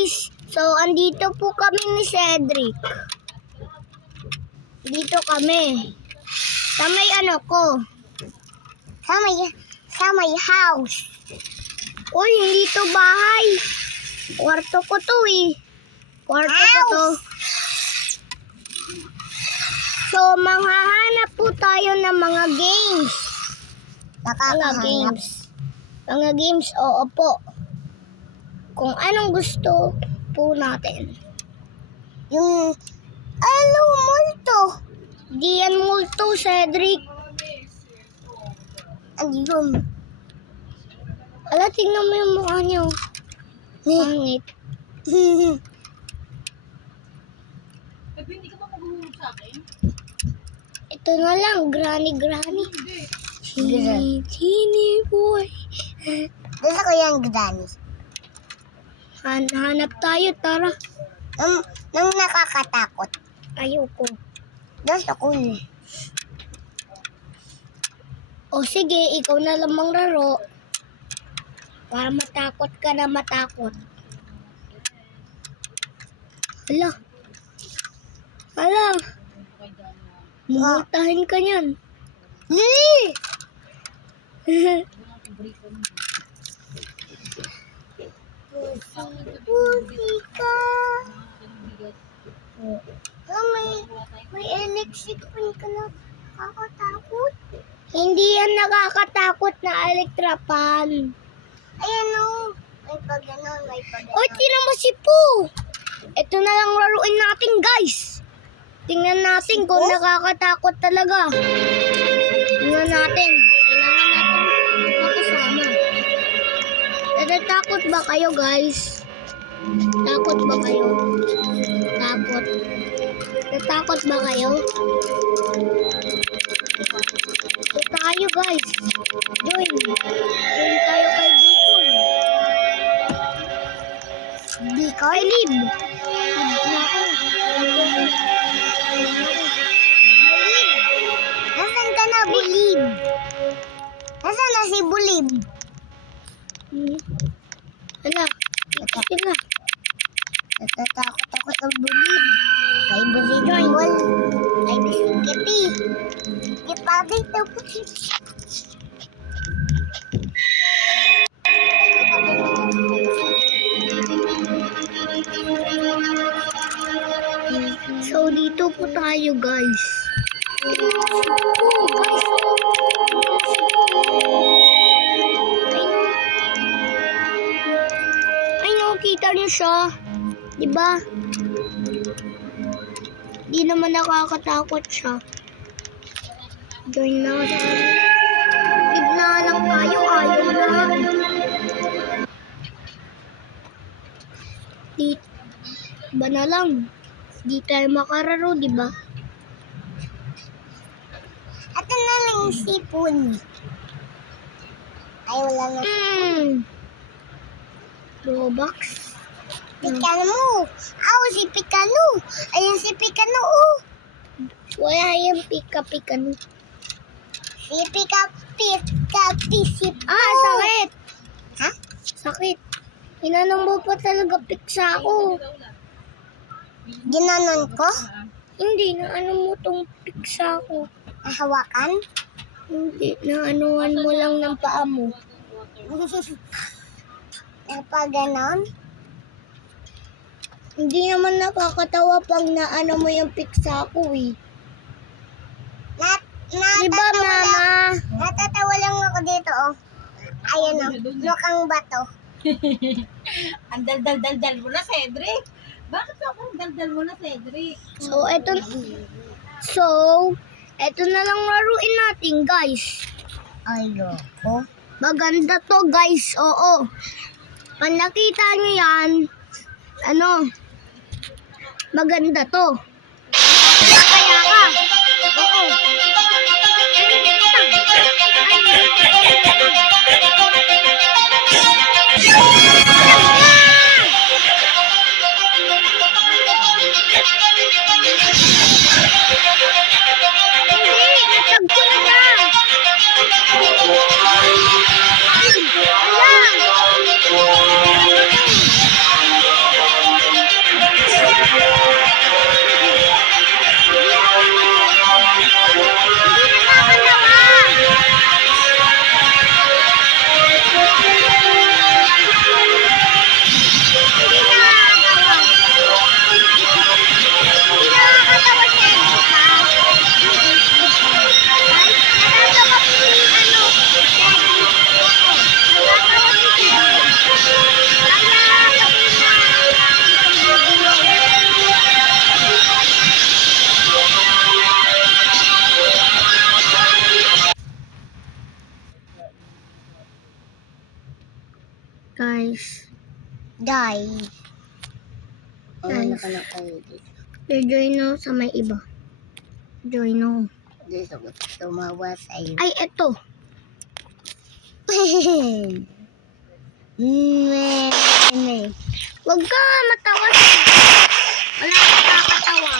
guys, so andito po kami ni Cedric. Dito kami. Sa may ano ko. Sa may house. Uy, hindi to bahay. Kwarto ko to eh. Kwarto ko to. So, manghahanap po tayo ng mga games. Mga games, oo po. Kung anong gusto po natin. Yung, multo. Di yan multo, Cedric. Ayun. Ala, tingnan mo yung mukha niyo. Pangit. Hindi ka ba maghuhulog sa akin? Ito na lang, granny. Chini boy. Gusto ko yung granny. Hanap tayo, tara. Nung nakakatakot. Ayoko. Gusto ko eh. O sige, ikaw na lamang laro. Para matakot ka na matakot. Hala. Mumultahin ka niyan. Pusika. May electric fan ka na nakakatakot. Hindi yan nakakatakot na elektrapan. Ayan o. May pag-ganon. Oy, tingnan mo si Pooh. Ito na lang laruin natin, guys. Tingnan natin kung nakakatakot talaga. Tingnan natin. Kailangan natin makasama. Natatakot ba kayo, guys? Takot ba kayo? Takot. Natakot ba kayo? Ito tayo, guys. Join tayo kay Bicol. Bicol? Lib. Nasaan ka na, Bulib? Nasaan na si Bulib? Hala, ito sila. Natatakot ako sa Bulib. Kay Bulib wal. Ay bisikiti. Ipagay daw po siya. So, dito po tayo, guys. Ay, nakita niyo siya. Diba? Di naman nakakatakot siya. Join na. Bigla lang tayo. Ayaw na. Ba na lang. Di tayo makararo, diba? At na lang yung sipon. Ay, wala na. Robux. Pikano. Si Pikano. Ayan si Pikano. Oh. Wala yung pika-pika no. Si Pika-Pisi. Sakit. Ha? Sakit. Hinanong mo pa talaga piksa ako. Ginanon ko? Hindi, naano mo tong piksa ko. Nahawakan? Hindi, naanuhan mo lang ng paa mo. Napaganon? Hindi naman nakakatawa pag naano mo yung piksa ko eh. Diba, mama? Natatawa lang ako dito, oh. Ayan, oh. Mukhang bato. Ang dal-dal mo na, Cedric. Bakit ako ang dal-dal mo na, Cedric? So, eto na lang laruin natin, guys. Ayoko. Maganda to, guys. Oo. Pag nakita nyo yan, maganda to. Kaya ka. Oo. Guys. Oh, Guys. nakalak kayo dito. Join ako sa may iba. Join ako. Dito ko tumawa sa'yo. Ay, eto. Huwag ka matawa. Wala kang kakatawa.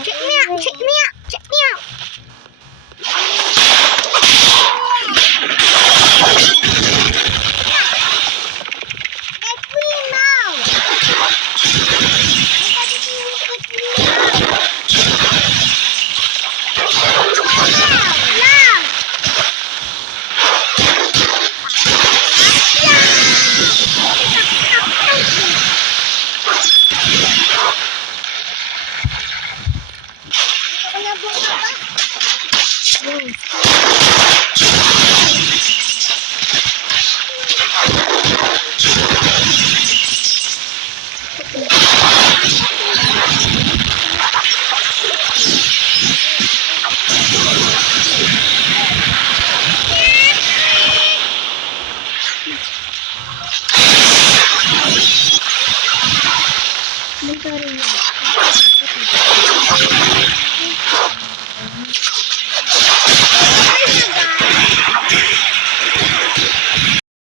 Check me out, check me out, check me out. Let's win now! Bentar ya.